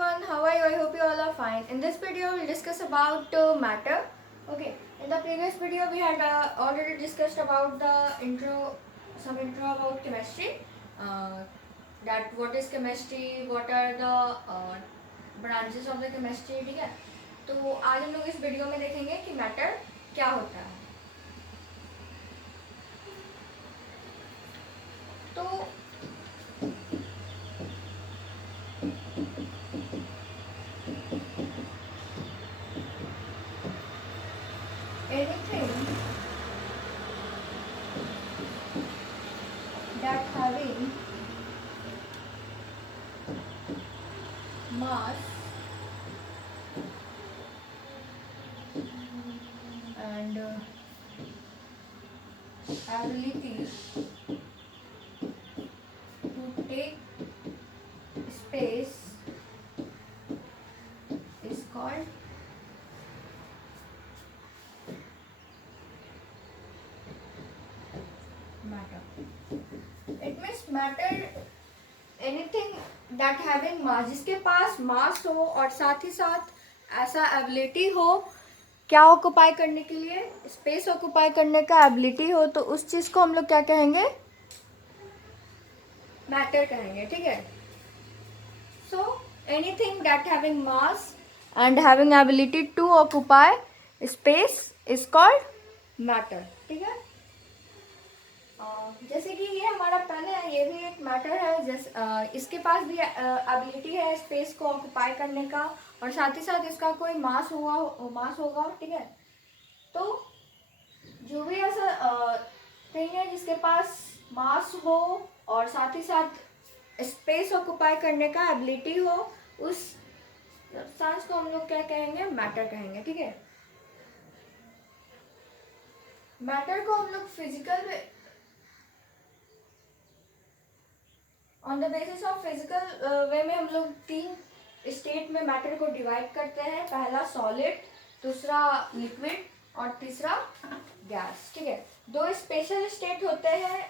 everyone, how are you? I hope you all are fine. In this video, we'll discuss about matter. Okay, in the previous video, we had already discussed about some intro about chemistry. Uh, that what is chemistry, what are the branches of the chemistry, ठीक है? तो आज हम लोग इस video में देखेंगे कि मैटर क्या होता है. तो anything that having mass and ability to take space is called matter. It means matter anything that having mass, जिसके पास मास हो और साथ ही साथ ऐसा एबिलिटी हो क्या ऑक्युपाई करने के लिए, स्पेस ऑक्युपाई करने का एबिलिटी हो, तो उस चीज को हम लोग क्या कहेंगे? मैटर कहेंगे. ठीक है. So anything that having mass and having ability to occupy space is called matter. ठीक है. जैसे कि ये हमारा पेन है, ये भी एक मैटर है. जैसे इसके पास भी एबिलिटी है स्पेस को ऑक्युपाई करने का और साथ ही साथ इसका कोई मास होगा. ठीक है. तो जो भी ऐसा थिंग है जिसके पास मास हो और साथ ही साथ स्पेस ऑक्युपाई करने का एबिलिटी हो, उस सब्सटेंस को हम लोग क्या कहेंगे? मैटर कहेंगे. ठीक है. मैटर को हम लोग physical on the basis of physical way में हम लोग 3 स्टेट में मैटर को डिवाइड करते हैं. पहला सॉलिड, दूसरा लिक्विड और तीसरा गैस. ठीक है. 2 स्पेशल स्टेट होते हैं,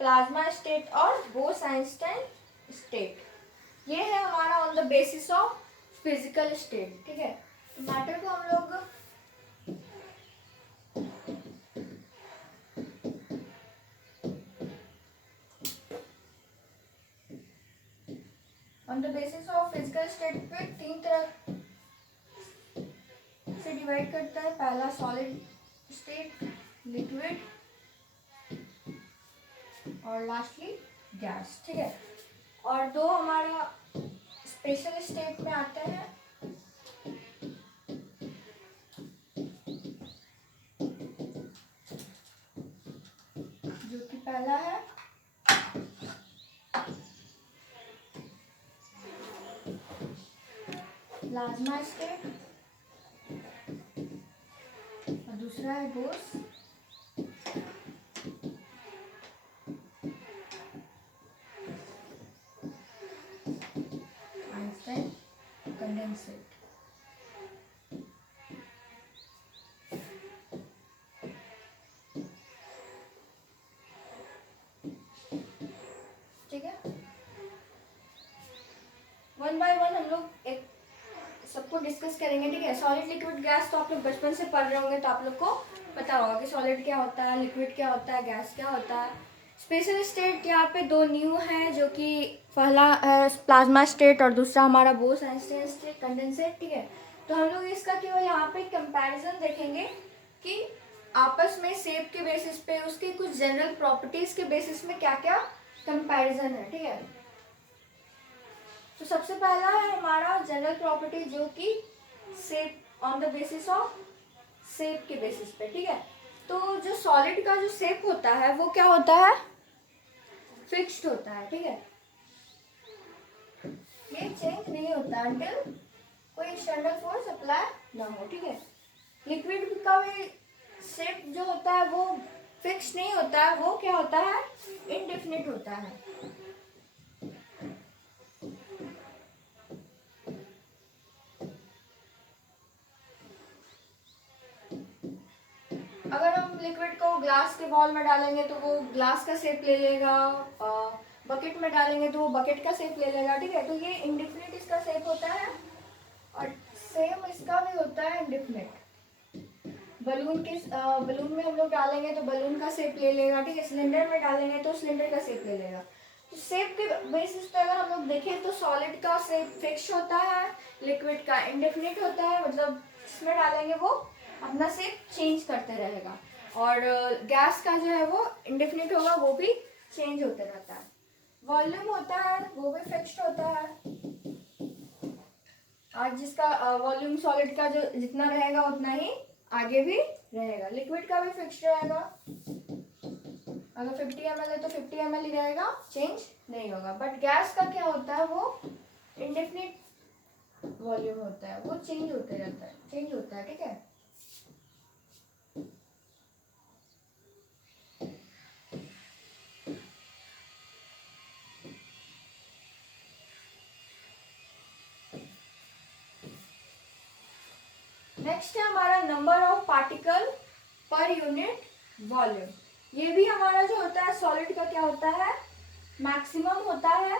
प्लाज्मा स्टेट और बोस-आइंस्टाइन स्टेट. ये है हमारा on the basis of physical state. ठीक है. तो मैटर को हम लोग on the basis of physical state पे 3 तरह से डिवाइड करता है. पहला सॉलिड स्टेट, लिक्विड और लास्टली गैस. ठीक है. और 2 हमारा स्पेशल स्टेट में आते हैं, जो कि पहला है प्लाज्मा स्टेट और दूसरा है बोस आइंस्टाइन कंडेंसेट. ठीक है. 1 बाय 1 हम लोग एक सबको डिस्कस करेंगे. ठीक है. सॉलिड, लिक्विड, गैस तो आप लोग बचपन से पढ़ रहे होंगे, तो आप लोग को पता होगा कि सॉलिड क्या होता है, लिक्विड क्या होता है, गैस क्या होता है. स्पेशल स्टेट यहाँ पे 2 न्यू है, जो कि पहला है प्लाज्मा स्टेट और दूसरा हमारा बोस-आइंस्टाइन स्टेट कंडेंसेट. ठीक है. तो हम लोग इसका केवल यहाँ पे कंपैरिजन देखेंगे कि आपस में शेप के बेसिस पे, उसके कुछ जनरल प्रॉपर्टीज के बेसिस में क्या क्या कंपैरिजन है. ठीक है. तो सबसे पहला है हमारा जनरल प्रॉपर्टी, जो कि shape on the basis of shape के बेसिस पे. ठीक है. तो जो सॉलिड का जो शेप होता है वो क्या होता है? फिक्स्ड होता है. ठीक है. ये चेंज नहीं होता अंटिल कोई एक्सटर्नल फोर्स अप्लाई ना हो. ठीक है. लिक्विड का भी शेप जो होता है वो फिक्स नहीं होता है, वो क्या होता है? इनडेफिनिट होता है. अगर हम लिक्विड को ग्लास के बॉल में डालेंगे तो वो ग्लास का शेप ले लेगा, बकेट में डालेंगे तो वो बकेट का शेप ले लेगा. ठीक है. तो ये इंडिफिनिट इसका शेप होता है. इसका भी होता है इंडेफिनिट। बलून में हम लोग डालेंगे तो बलून का शेप ले लेगा, ठीक है। सिलेंडर में डालेंगे तो सिलेंडर का शेप ले लेगा। तो शेप के बेसिस पे अगर हम लोग देखें तो सॉलिड का शेप फिक्स होता है, लिक्विड का इंडेफिनिट होता है, मतलब जिसमें डालेंगे वो अपना शेप चेंज करते रहेगा। और गैस का जो है वो इंडेफिनिट होगा, वो भी चेंज होते रहता है। वॉल्यूम होता है वो भी फिक्स्ड होता है, आज जिसका वॉल्यूम सॉलिड का जो जितना रहेगा उतना ही आगे भी रहेगा। लिक्विड का भी फिक्स्ड रहेगा, अगर 50 ml है तो 50 ml ही रहेगा, चेंज नहीं होगा। बट गैस का क्या होता है, वो इंडेफिनिट वॉल्यूम होता है, वो चेंज होते रहता है, चेंज होता है, ठीक है। नेक्स्ट है हमारा number of particle per unit volume. ये भी हमारा जो होता है सॉलिड का क्या होता है, मैक्सिमम होता है,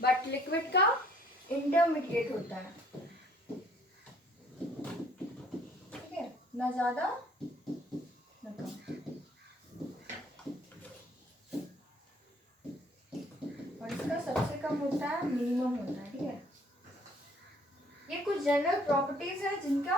बट लिक्विड का इंटरमीडिएट होता है, ठीक है, ना ज्यादा ना कम। और इसका सबसे कम होता है, मिनिमम होता है, ठीक है। ये कुछ जनरल प्रॉपर्टीज है जिनका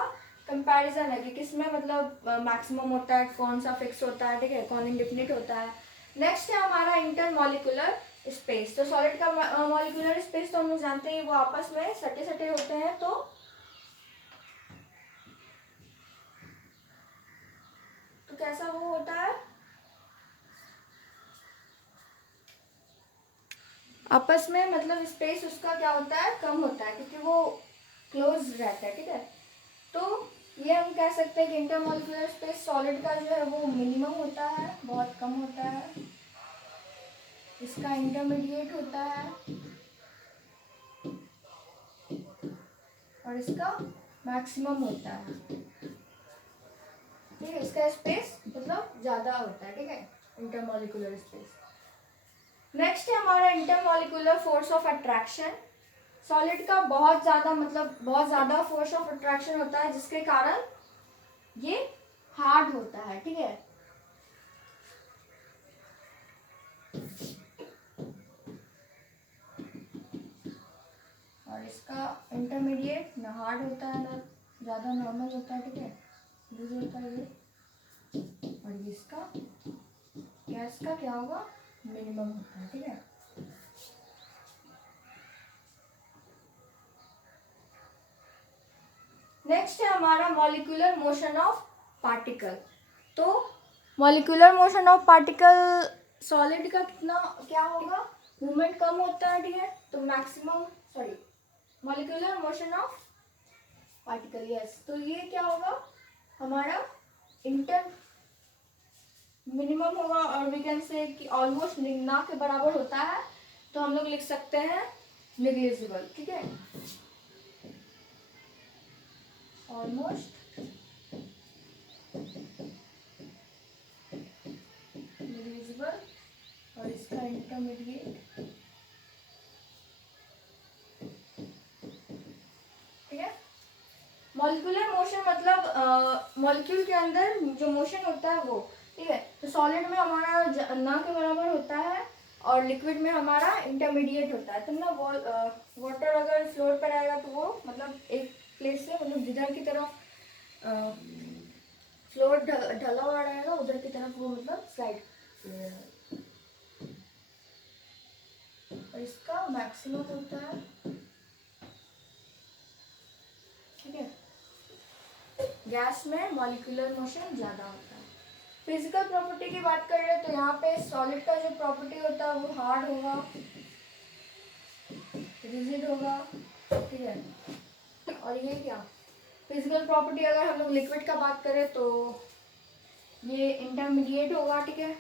कंपैरिजन है कि किसमें मतलब मैक्सिमम होता है, कौन सा फिक्स होता है, ठीक है, कौन इंडेफिनिट होता है। नेक्स्ट है हमारा इंटरमॉलिक्यूलर स्पेस। तो सॉलिड का मॉलिक्यूलर स्पेस तो हम लोग जानते हैं वो आपस में सटे सटे होते हैं, तो कैसा वो होता है, आपस में मतलब स्पेस उसका क्या होता है, कम होता है, क्योंकि वो क्लोज रहता है, ठीक है। तो ये हम कह सकते हैं कि इंटरमॉलिक्यूलर स्पेस सॉलिड का जो है वो मिनिमम होता है, बहुत कम होता है, इसका इंटरमीडिएट होता है और इसका मैक्सिमम होता है, ठीक है। इसका स्पेस मतलब ज़्यादा होता है, ठीक है, इंटरमॉलिक्यूलर स्पेस। नेक्स्ट है हमारा intermolecular force of attraction. Solid का बहुत ज़्यादा मतलब बहुत ज़्यादा फोर्स ऑफ अट्रैक्शन होता है, जिसके कारण ये हार्ड होता है, ठीक है। और इसका इंटरमीडिएट ना हार्ड होता है ना ज़्यादा नॉर्मल होता है, ठीक है, लूज होता है ये। और इसका गैस का क्या होगा, मिनिमम होता है, ठीक है। नेक्स्ट है हमारा मॉलिक्यूलर मोशन ऑफ पार्टिकल। तो molecular motion of particle solid का कितना क्या होगा, मूवमेंट कम होता है, ठीक है। तो maximum sorry molecular motion of particle, yes, तो ये क्या होगा हमारा इंटर मिनिमम होगा, और वी कैन से कि ऑलमोस्ट ना के बराबर होता है, तो हम लोग लिख सकते हैं निग्लिजिबल, ठीक है, ऑलमोस्ट निग्लिजिबल। और इसका इंटरमीडिएट, ठीक है। मॉलिक्यूलर मोशन मतलब मॉलिक्यूल के अंदर जो मोशन होता है वो, ठीक है। तो सॉलिड में हमारा ना के बराबर होता है और लिक्विड में हमारा इंटरमीडिएट होता है। तो ना वाटर अगर फ्लोर पर आएगा तो वो मतलब एक प्लेस से मतलब जिधर की तरफ फ्लोर ढला हुआ रहेगा उधर की तरफ वो मतलब स्लाइड, और इसका मैक्सिमम होता है, ठीक है। गैस में मॉलिक्यूलर मोशन ज़्यादा होता है। फिजिकल प्रॉपर्टी की बात कर रहे हैं तो यहाँ पे सॉलिड का जो प्रॉपर्टी होता है वो हार्ड होगा, रिजिड होगा, ठीक है। और ये क्या फिजिकल प्रॉपर्टी, अगर हम लोग लिक्विड का बात करें तो ये इंटरमीडिएट होगा, ठीक है।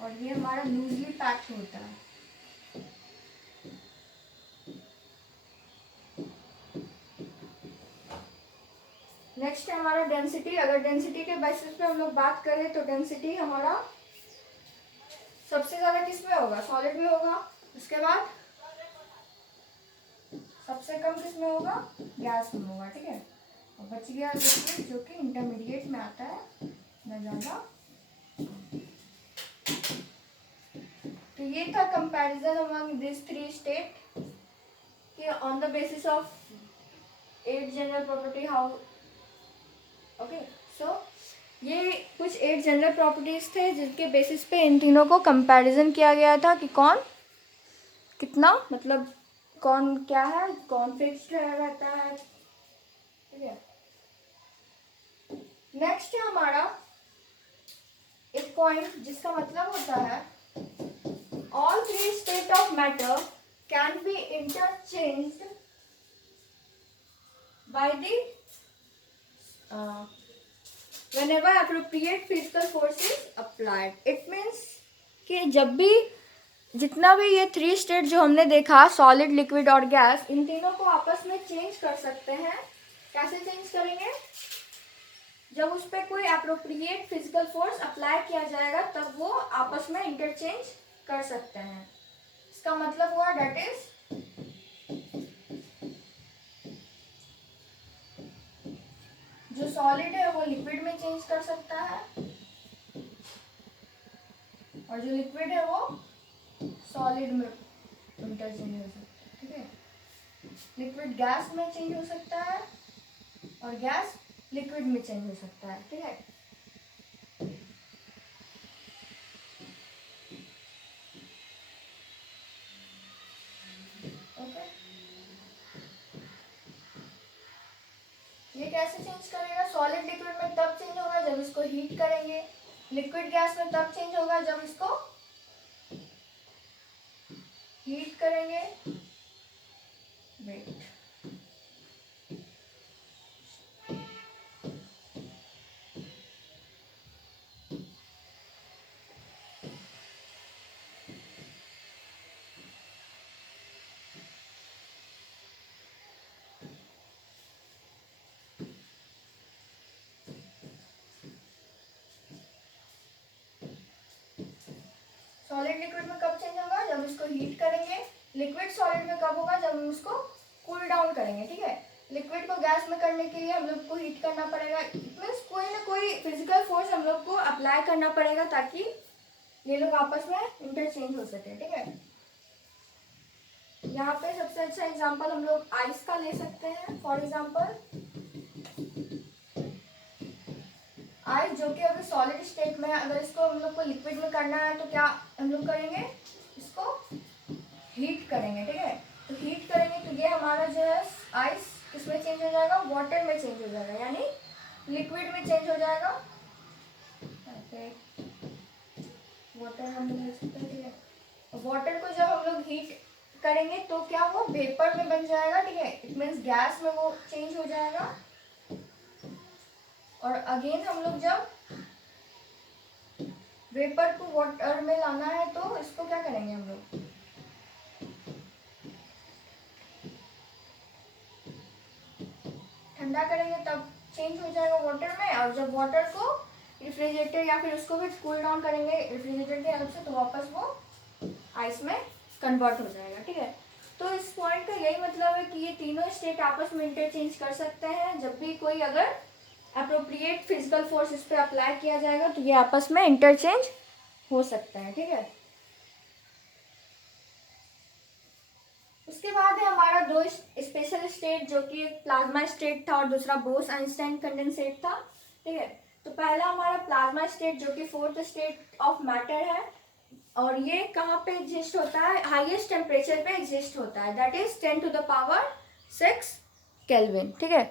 और ये हमारा लूजली पैक्ड होता है। नेक्स्ट है हमारा डेंसिटी। अगर डेंसिटी के बेसिस पे हम लोग बात करें तो डेंसिटी हमारा सबसे ज़्यादा किस में होगा? सॉलिड में होगा। उसके बाद सबसे कम किस में होगा? गैस में होगा, ठीक है। और बच गया लिक्विड जो कि इंटरमीडिएट में आता है, न ज़्यादा। तो ये था comparison among this three state कि on the basis of 8 general property how. Okay, so ये कुछ 8 जनरल प्रॉपर्टीज थे जिनके बेसिस पे इन तीनों को कंपैरिजन किया गया था कि कौन कितना, मतलब कौन क्या है, कौन फिक्स्ड रहता है, ठीक है। नेक्स्ट है हमारा एक पॉइंट जिसका मतलब होता है all three state of matter can be interchanged by the whenever appropriate physical force is applied. It means कि जब भी जितना भी ये थ्री स्टेट जो हमने देखा, सॉलिड, लिक्विड और गैस, इन तीनों को आपस में चेंज कर सकते हैं। कैसे चेंज करेंगे? जब उस पर कोई अप्रोप्रिएट फिजिकल फोर्स अप्लाई किया जाएगा तब वो आपस में इंटरचेंज कर सकते हैं। इसका मतलब हुआ डेट इज जो सॉलिड है वो लिक्विड में चेंज कर सकता है और जो लिक्विड है वो सॉलिड में इंटरचेंज हो सकता है, ठीक है। लिक्विड गैस में चेंज हो सकता है और गैस लिक्विड में चेंज हो सकता है, ठीक है। ओके, ये कैसे चेंज करेगा? सॉलिड लिक्विड में तब चेंज होगा जब इसको हीट करेंगे, लिक्विड गैस में तब चेंज होगा जब इसको हीट करेंगे। वेट, सॉलिड लिक्विड में कब चेंज होगा? जब इसको हीट करेंगे। लिक्विड सॉलिड में कब होगा? जब हम उसको कूल डाउन करेंगे, ठीक है। लिक्विड को गैस में करने के लिए हम लोग को हीट करना पड़ेगा, मीन्स कोई ना कोई फिजिकल फोर्स हम लोग को अप्लाई करना पड़ेगा ताकि ये लोग आपस में इंटरचेंज हो सके, ठीक है। यहाँ पे सबसे अच्छा एग्जांपल हम लोग आइस का ले सकते हैं। फॉर एग्जांपल आइस जो कि अभी सॉलिड स्टेट में है, अगर इसको हम लोग को लिक्विड में करना है तो क्या हम लोग करेंगे? इसको हीट करेंगे, ठीक है। तो हीट करेंगे तो ये हमारा जो है आइस किसमें चेंज हो जाएगा? वाटर में चेंज हो जाएगा, यानी लिक्विड में चेंज हो जाएगा। वाटर हम लोग ले सकते हैं, ठीक है। वाटर को जब हम लोग हीट करेंगे तो क्या वो वेपर में बन जाएगा, ठीक है। इट मीन्स गैस में वो चेंज हो जाएगा। और अगेन हम लोग जब वेपर को वाटर में लाना है तो इसको क्या करेंगे? हम लोग ठंडा करेंगे तब चेंज हो जाएगा वाटर में। और जब वाटर को रेफ्रिजरेटर या फिर उसको भी कूल डाउन करेंगे रेफ्रिजरेटर की हेल्प से तो वापस वो आइस में कन्वर्ट हो जाएगा, ठीक है। तो इस पॉइंट का यही मतलब है कि ये तीनों स्टेट आपस में इंटरचेंज कर सकते हैं जब भी कोई अगर अप्रोप्रिएट फिजिकल फोर्स इस पर अप्लाई किया जाएगा तो ये आपस में इंटरचेंज हो सकता है, ठीक है। उसके बाद है हमारा दो स्पेशल स्टेट जो कि एक प्लाज्मा स्टेट था और दूसरा बोस आइंस्टाइन कंडेंसेट था, ठीक है। तो पहला हमारा प्लाज्मा स्टेट जो कि फोर्थ स्टेट ऑफ मैटर है और ये कहाँ पे एग्जिस्ट होता है? हाईएस्ट टेम्परेचर पे एग्जिस्ट होता है, दैट इज 10⁶ केल्विन, ठीक है।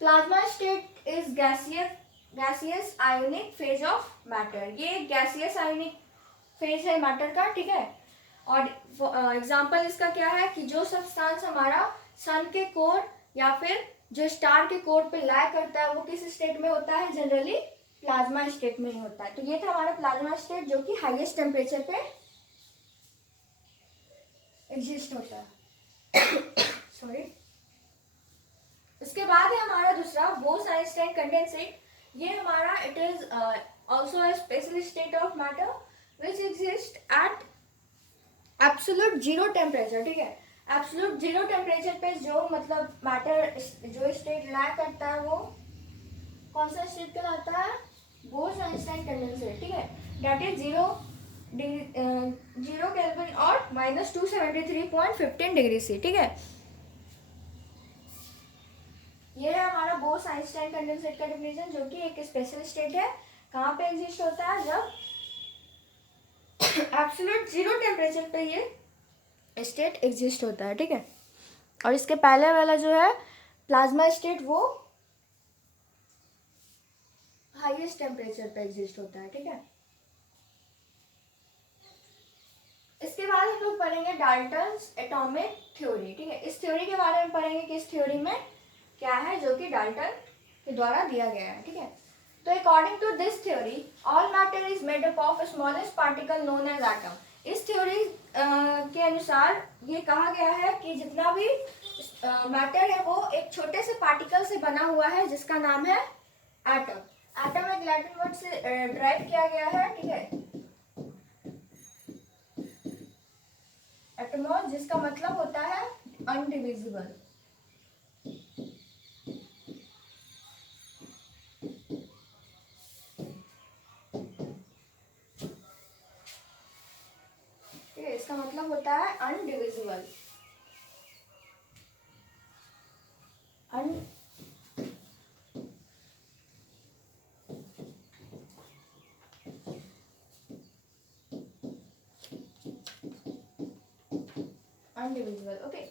Plasma state is gaseous ionic phase of matter. ये गैसियस आयोनिक फेज है मैटर का, ठीक है। और एग्जांपल इसका क्या है कि जो सब्सटेंस हमारा सन के कोर या फिर जो स्टार के कोर पे लाई करता है वो किस स्टेट में होता है? जनरली प्लाज्मा स्टेट में ही होता है। तो ये था हमारा प्लाज्मा स्टेट जो कि हाईएस्ट टेम्परेचर पे एग्जिस्ट होता है। सॉरी। उसके बाद है हमारा दूसरा बोस आइंस्टाइन कंडेंसेट। ये हमारा it is also a special state of matter which exist at absolute zero temperature, ठीक है। एब्सोल्यूट जीरो टेम्परेचर पे जो मतलब मैटर जो स्टेट ला करता है वो कौन सा स्टेट कहलाता है, बोस-आइंस्टाइन कंडेंसेट, ठीक है। दैट इज जीरो केल्विन और -273.15 डिग्री सी, ठीक है। ये है हमारा बोस-आइंस्टाइन कंडेंसेट का डेफिनेशन, जो कि एक स्पेशल स्टेट है। कहाँ पे एग्जिस्ट होता है, जब एब्सोल्यूट जीरो टेम्परेचर पे ये स्टेट एग्जिस्ट होता है, ठीक है। और इसके पहले वाला जो है प्लाज्मा स्टेट, वो हाईएस्ट टेम्परेचर पे एग्जिस्ट होता है, ठीक है। इसके बाद हम लोग पढ़ेंगे डाल्टन्स एटॉमिक थ्योरी, ठीक है। इस थ्योरी के बारे में पढ़ेंगे कि इस थ्योरी में क्या है जो कि डाल्टन के द्वारा दिया गया है, ठीक है। तो according to this theory all matter is made up of smallest particle known as atom. इस थ्योरी के अनुसार ये कहा गया है कि जितना भी मैटर है वो एक छोटे से पार्टिकल से बना हुआ है जिसका नाम है एटम। एटम एक लैटिन वर्ड से ड्राइव किया गया है, ठीक है, एटमॉस, जिसका मतलब होता है अनडिविजिबल। ठीक है, इसका मतलब होता है अनडिविजिबल। अनडिविजिबल, ओके।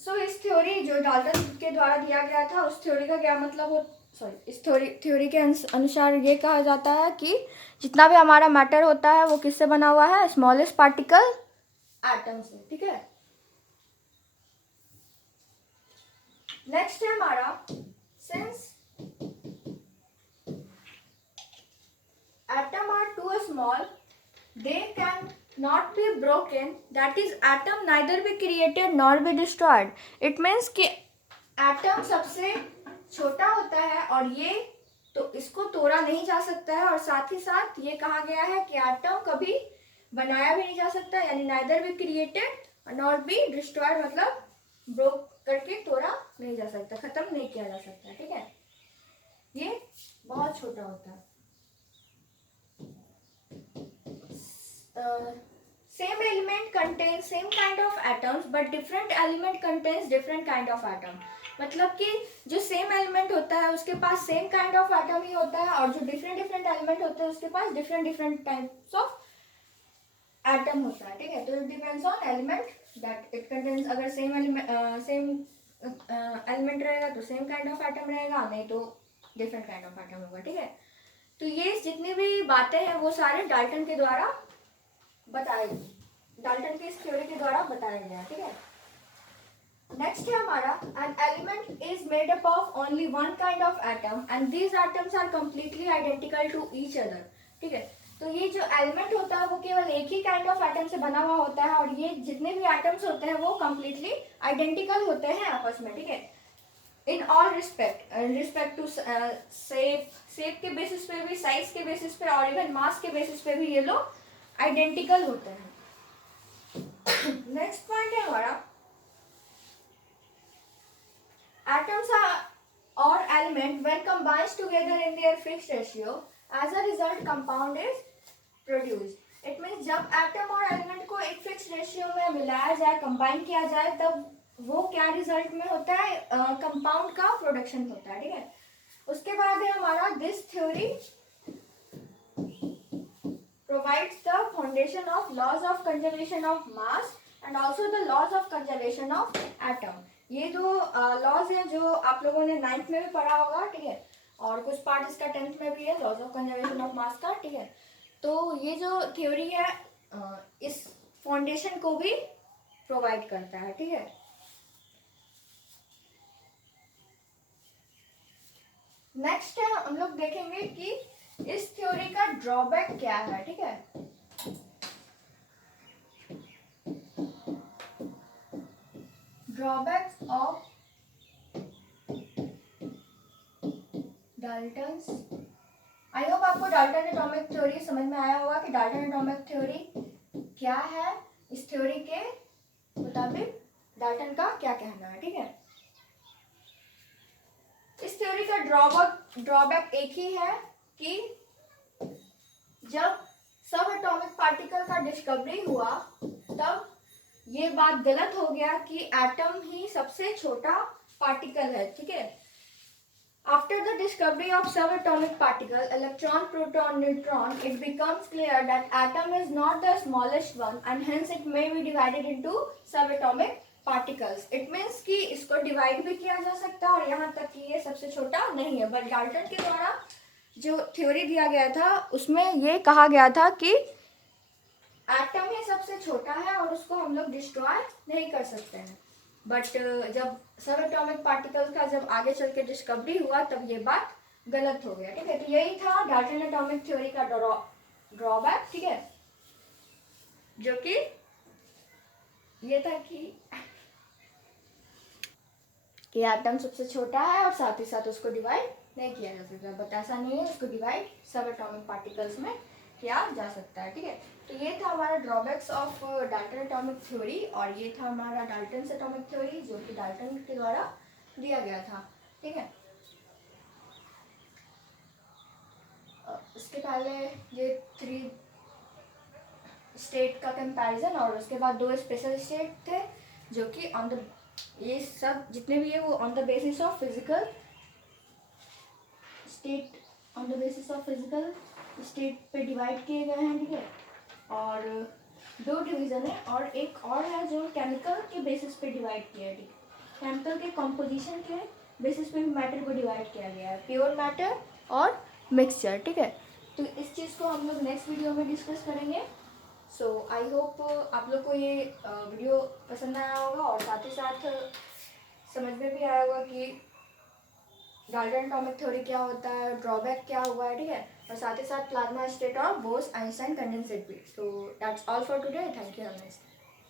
सो इस थ्योरी जो डाल्टन के द्वारा दिया गया था, उस थ्योरी का क्या मतलब हो, सॉरी, इस थ्योरी के अनुसार ये कहा जाता है कि जितना भी हमारा मैटर होता है वो किससे बना हुआ है, स्मॉलेस्ट पार्टिकल एटम से, ठीक है। नेक्स्ट है हमारा, since atom are too small they can not be broken, that is atom neither be created nor be destroyed। it means कि एटम सबसे छोटा होता है और ये तो इसको तोड़ा नहीं जा सकता है, और साथ ही साथ ये कहा गया है कि एटम कभी बनाया भी नहीं जा सकता, यानी neither be created nor be destroyed, मतलब ब्रोक करके तोड़ा नहीं जा सकता, खत्म नहीं किया जा सकता, ठीक है। ये बहुत छोटा होता है। Same element contains same kind of atoms but different element contains different kind of atom। मतलब कि जो सेम एलिमेंट होता है उसके पास सेम काइंड ऑफ एटम ही होता है, और जो डिफरेंट डिफरेंट एलिमेंट होते हैं उसके पास different different types of atom होता है, ठीक है। तो it depends on element that it contains. अगर सेम एलिमेंट रहेगा तो सेम काइंड ऑफ एटम रहेगा, नहीं तो डिफरेंट काइंड ऑफ एटम होगा, ठीक है। तो ये जितनी भी बातें हैं वो सारे डाल्टन के द्वारा डाल्टन की इस थ्योरी के द्वारा बताया गया, ठीक है। नेक्स्ट है हमारा, an element is made up of only one kind of atom and these atoms are completely identical to each other, ठीक है। तो ये जो एलिमेंट होता है वो केवल एक ही काइंड ऑफ एटम से बना हुआ होता है, और ये जितने भी एटम्स होते हैं वो कंप्लीटली आइडेंटिकल होते हैं आपस में, ठीक है। In all respect to shape के बेसिस पे भी, साइज के बेसिस पे, और इवन मास के बेसिस पे भी ये लोग आइडेंटिकल होते हैं। नेक्स्ट पॉइंट है हमारा, atoms or element when combined together in their fixed ratio as a result compound is produced। it means जब atom और element को एक fixed ratio में मिलाया जाए, combine किया जाए, तब वो क्या रिजल्ट में होता है, कंपाउंड का प्रोडक्शन होता है, ठीक है। उसके बाद है हमारा, this theory provides the foundation of laws of conservation of mass and also the laws of conservation of atom। ये जो लॉज है जो आप लोगों ने 9th में भी पढ़ा होगा, ठीक है, और कुछ पार्ट इसका 10th में भी है, laws of conservation of mass का, ठीक है। तो ये जो थ्योरी है इस फाउंडेशन को भी प्रोवाइड करता है, ठीक है। नेक्स्ट है, हम लोग देखेंगे कि इस थ्योरी का ड्रॉबैक क्या है, ठीक है। Drawbacks of Dalton's I hope आपको डाल्टन एटॉमिक थ्योरी समझ में आया होगा कि डाल्टन एटॉमिक थ्योरी क्या है, इस थ्योरी के मुताबिक डाल्टन का क्या कहना है। ठीक है, इस थ्योरी का ड्रॉबैक एक ही है कि जब सब एटॉमिक पार्टिकल का डिस्कवरी हुआ तब ये बात गलत हो गया कि एटम ही सबसे छोटा पार्टिकल है। ठीक है, after the discovery of subatomic particle, electron, proton, neutron, it becomes clear that atom is not the smallest one and hence it may be divided into subatomic particles. It means कि इसको divide भी किया जा सकता है और यहाँ तक कि ये सबसे छोटा नहीं है। बट डाल्टन के द्वारा जो थ्योरी दिया गया था उसमें ये कहा गया था कि एटम ही सबसे छोटा है और उसको हम लोग डिस्ट्रॉय नहीं कर सकते हैं। बट जब सब एटॉमिक पार्टिकल्स का जब आगे चल के डिस्कवरी हुआ तब ये बात गलत हो गया। ठीक है, तो यही था डाल्टन एटॉमिक थ्योरी का ड्रॉबैक। ठीक है, जो कि ये था कि एटम सबसे छोटा है और साथ ही साथ उसको डिवाइड नहीं किया जा सकता। बट ऐसा नहीं है, उसको डिवाइड सब एटॉमिक पार्टिकल्स में किया जा सकता है। ठीक है, तो ये था हमारा drawbacks of Dalton atomic theory और ये था हमारा डाल्टन एटॉमिक थ्योरी जो कि डाल्टन के द्वारा दिया गया था। ठीक है, इसके पहले ये 3 स्टेट का कंपैरिजन और उसके बाद 2 स्पेशल स्टेट थे जो कि ऑन द ये सब जितने भी है वो on the basis of physical state state पे डिवाइड किए गए हैं। ठीक है, और 2 डिवीज़न है और एक और है जो केमिकल के बेसिस पे डिवाइड किया है। ठीक है, केमिकल के कॉम्पोजिशन के बेसिस पे मैटर को डिवाइड किया गया है, प्योर मैटर और मिक्सचर। ठीक है, तो इस चीज़ को हम लोग नेक्स्ट वीडियो में डिस्कस करेंगे। सो आई होप आप लोग को ये वीडियो पसंद आया होगा और साथ ही साथ समझ में भी आया होगा कि डाल्टन एटॉमिक थ्योरी क्या होता है, ड्रॉबैक क्या हुआ है। ठीक है, और साथ ही साथ प्लाज्मा स्टेट और बोस आइंस्टाइन कंडेंसेट भी। So that's all for today, thank you.